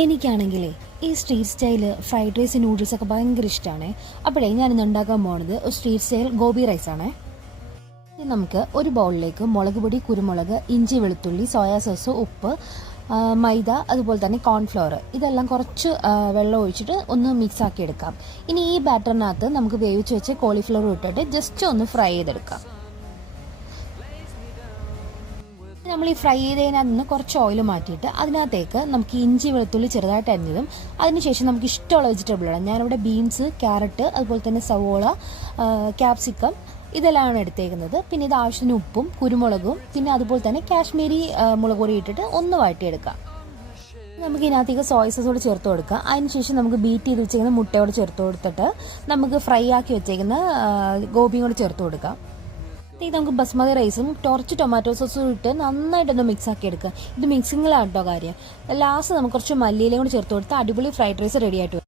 എനിക്കാണെങ്കിലേ ഈ street style fried rice നൂഡിൽസൊക്കെ ഭയങ്കര ഇഷ്ടമാണ്. അപ്പോഴേ ഞാനിന്ന് ഉണ്ടാക്കാൻ പോകുന്നത് ഒരു സ്ട്രീറ്റ് സ്റ്റൈൽ ഗോബി റൈസാണേ. ഇനി നമുക്ക് ഒരു ബൗളിലേക്ക് മുളക് പൊടി, കുരുമുളക്, ഇഞ്ചി, വെളുത്തുള്ളി, സോയാ സോസ്, ഉപ്പ്, മൈദ, അതുപോലെ തന്നെ കോൺഫ്ലവർ ഇതെല്ലാം കുറച്ച് വെള്ളം ഒഴിച്ചിട്ട് ഒന്ന് മിക്സ് ആക്കി എടുക്കാം. ഇനി ഈ ബാറ്ററിനകത്ത് നമുക്ക് വേവിച്ച് വെച്ച് കോളിഫ്ലവർ ഇട്ടിട്ട് ജസ്റ്റ് ഒന്ന് ഫ്രൈ ചെയ്തെടുക്കാം. നമ്മൾ ഈ ഫ്രൈ ചെയ്തതിനകത്ത് നിന്ന് കുറച്ച് ഓയിൽ മാറ്റിയിട്ട് അതിനകത്തേക്ക് നമുക്ക് ഇഞ്ചി, വെളുത്തുള്ളി ചെറുതായിട്ട് അരിഞ്ഞതും അതിനുശേഷം നമുക്ക് ഇഷ്ടമുള്ള വെജിറ്റബിൾ ഇടാം. ഞാനിവിടെ ബീൻസ്, ക്യാരറ്റ്, അതുപോലെ തന്നെ സവോള, ക്യാപ്സിക്കം ഇതെല്ലാമാണ് എടുത്തേക്കുന്നത്. പിന്നെ ഇത് ആവശ്യത്തിന് ഉപ്പും കുരുമുളകും പിന്നെ അതുപോലെ തന്നെ കാശ്മീരി മുളക് പൊടി ഇട്ടിട്ട് ഒന്ന് വഴറ്റിയെടുക്കാം. നമുക്ക് ഇതിനകത്തേക്ക് സോയ സോസോട് ചേർത്ത് കൊടുക്കാം. അതിനുശേഷം നമുക്ക് ബീറ്റ് ചെയ്ത് വെച്ചേക്കുന്ന മുട്ടയോട് ചേർത്ത് കൊടുത്തിട്ട് നമുക്ക് ഫ്രൈ ആക്കി വെച്ചേക്കുന്ന ഗോപിയും കൂടെ ചേർത്ത് കൊടുക്കാം. ഇത് നമുക്ക് ബസ്മതി റൈസും കുറച്ച് ടൊമാറ്റോ സോസും ഇട്ട് നന്നായിട്ടൊന്ന് മിക്സ് ആക്കി എടുക്കുക. ഇത് മിക്സിങ്ങിലാണ് കേട്ടോ കാര്യം. ലാസ്റ്റ് നമുക്ക് കുറച്ച് മല്ലിയിലയും കൂടി ചേർത്ത് കൊടുത്താൽ അടിപൊളി ഫ്രൈഡ് റൈസ് റെഡി ആയിട്ട് വരും.